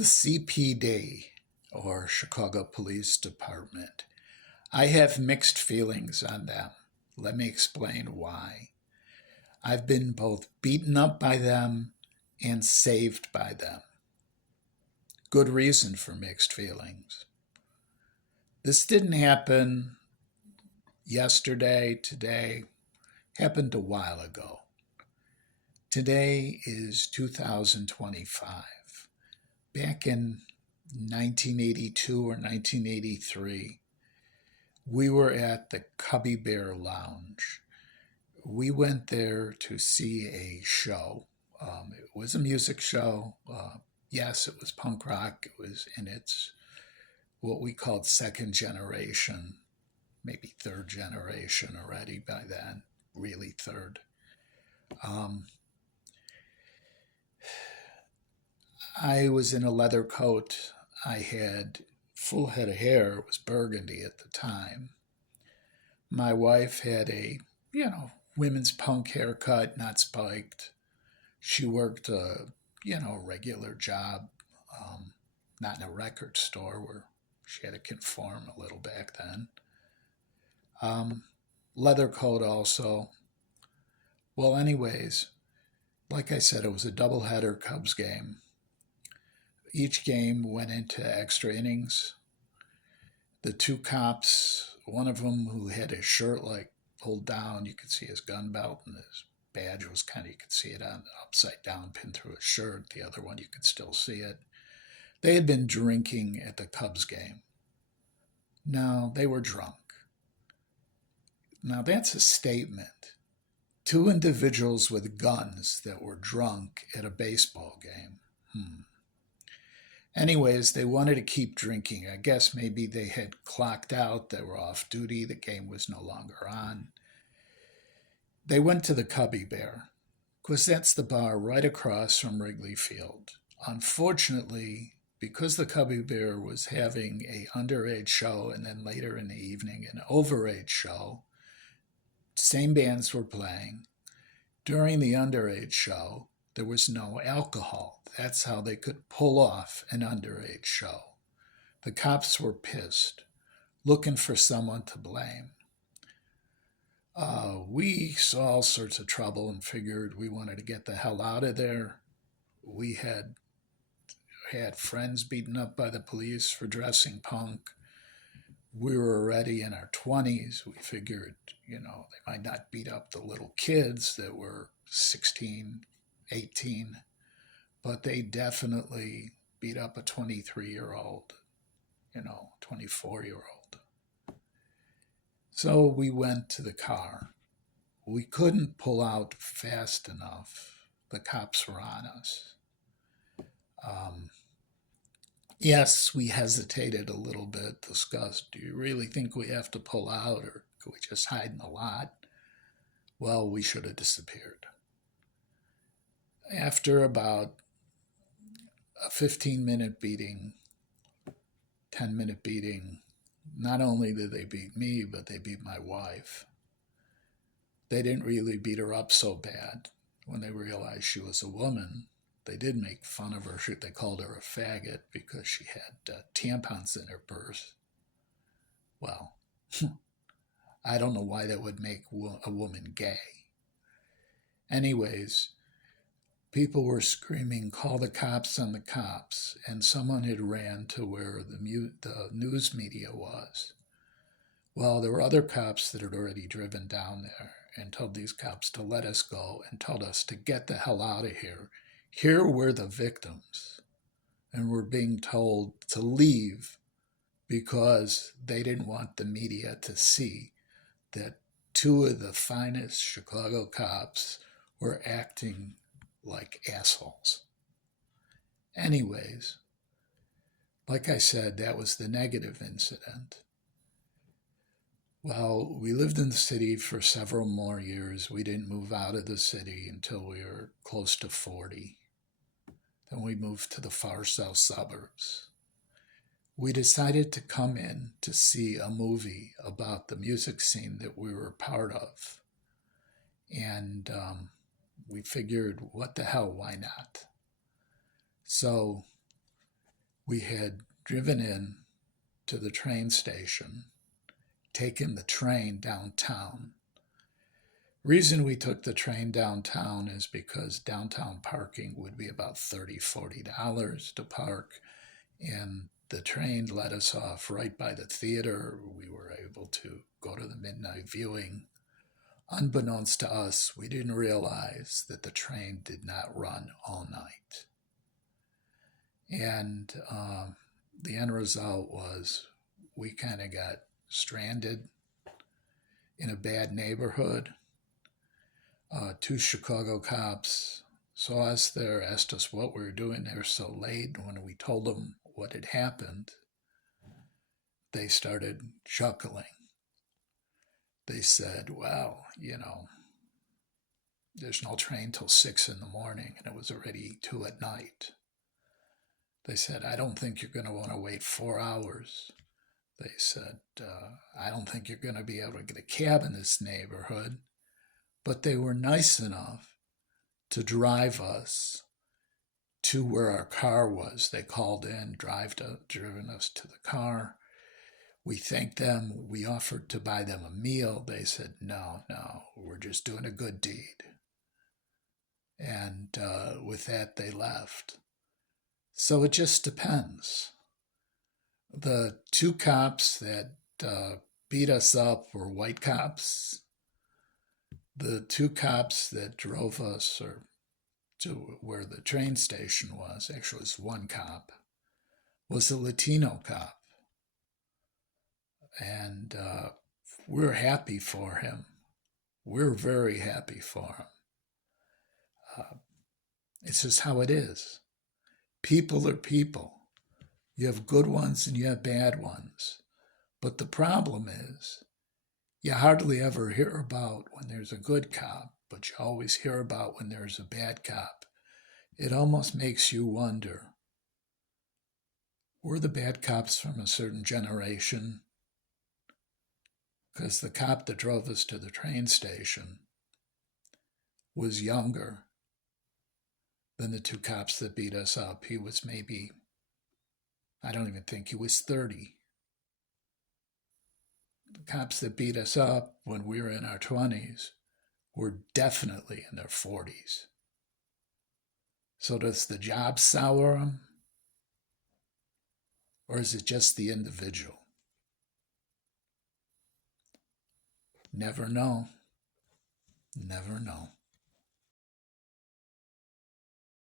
The CPD, or Chicago Police Department, I have mixed feelings on them. Let me explain why. I've been both beaten up by them and saved by them. Good reason for mixed feelings. This didn't happen yesterday, today, happened a while ago. Today is 2025. Back in 1982 or 1983, we were at the Cubby Bear Lounge. We went there to see a show. It was a music show. Yes, it was punk rock. It was in its what we called second generation, maybe third generation already by then, really third. Um, I was in a leather coat. I had full head of hair. It was burgundy at the time. My wife had women's punk haircut, not spiked. She worked a regular job, not in a record store where she had to conform a little back then. Um, Leather coat also. Well, anyways, like I said, it was a doubleheader Cubs game. Each game went into extra innings. The two cops, one of them who had his shirt like pulled down, you could see his gun belt, and his badge was you could see it on upside down, pinned through his shirt. The other one, you could still see it. They had been drinking at the Cubs game. No, they were drunk. Now that's a statement. Two individuals with guns that were drunk at a baseball game. Anyways, they wanted to keep drinking. I guess maybe they had clocked out, they were off duty, the game was no longer on. They went to the Cubby Bear, because that's the bar right across from Wrigley Field. Unfortunately, because the Cubby Bear was having a underage show and then later in the evening an overage show, same bands were playing. During the underage show, there was no alcohol. That's how they could pull off an underage show. The cops were pissed, looking for someone to blame. We saw all sorts of trouble and figured we wanted to get the hell out of there. We had friends beaten up by the police for dressing punk. We were already in our 20s. We figured, they might not beat up the little kids that were 16, 18, but they definitely beat up a 23-year-old, 24-year-old. So we went to the car. We couldn't pull out fast enough. The cops were on us. Yes, we hesitated a little bit, discussed, do you really think we have to pull out or could we just hide in the lot? Well, we should have disappeared. After about a 15-minute beating, 10-minute beating, not only did they beat me, but they beat my wife. They didn't really beat her up so bad. When they realized she was a woman, they did make fun of her. They called her a faggot because she had tampons in her purse. Well, I don't know why that would make a woman gay. Anyways, people were screaming, call the cops on the cops, and someone had ran to where the news media was. Well, there were other cops that had already driven down there and told these cops to let us go and told us to get the hell out of here. Here were the victims, and we're being told to leave because they didn't want the media to see that two of the finest Chicago cops were acting like assholes. Anyways, like I said, that was the negative incident. Well, we lived in the city for several more years. We didn't move out of the city until we were close to 40. Then we moved to the far south suburbs. We decided to come in to see a movie about the music scene that we were part of. And we figured, what the hell, why not? So We had driven in to the train station, taken the train downtown. Reason we took the train downtown is because downtown parking would be about $30-40 to park, and the train let us off right by the theater. We were able to go to the midnight viewing. Unbeknownst to us, we didn't realize that the train did not run all night. And the end result was we kind of got stranded in a bad neighborhood. Two Chicago cops saw us there, asked us what we were doing there so late. When we told them what had happened, they started chuckling. They said, well, there's no train till 6 in the morning, and it was already 2 at night. They said, I don't think you're going to want to wait 4 hours. They said, I don't think you're going to be able to get a cab in this neighborhood. But they were nice enough to drive us to where our car was. They called in, driven us to the car. We thanked them. We offered to buy them a meal. They said, no, we're just doing a good deed. And with that, they left. So it just depends. The two cops that beat us up were white cops. The two cops that drove us to where the train station was, actually it was one cop, was a Latino cop. And we're happy for him. We're very happy for him. It's just how it is. People are people. You have good ones and you have bad ones. But the problem is, you hardly ever hear about when there's a good cop, but you always hear about when there's a bad cop. It almost makes you wonder, were the bad cops from a certain generation? Because the cop that drove us to the train station was younger than the two cops that beat us up. He was maybe, I don't even think he was 30. The cops that beat us up when we were in our 20s were definitely in their 40s. So does the job sour them? Or is it just the individual? Never know. Never know.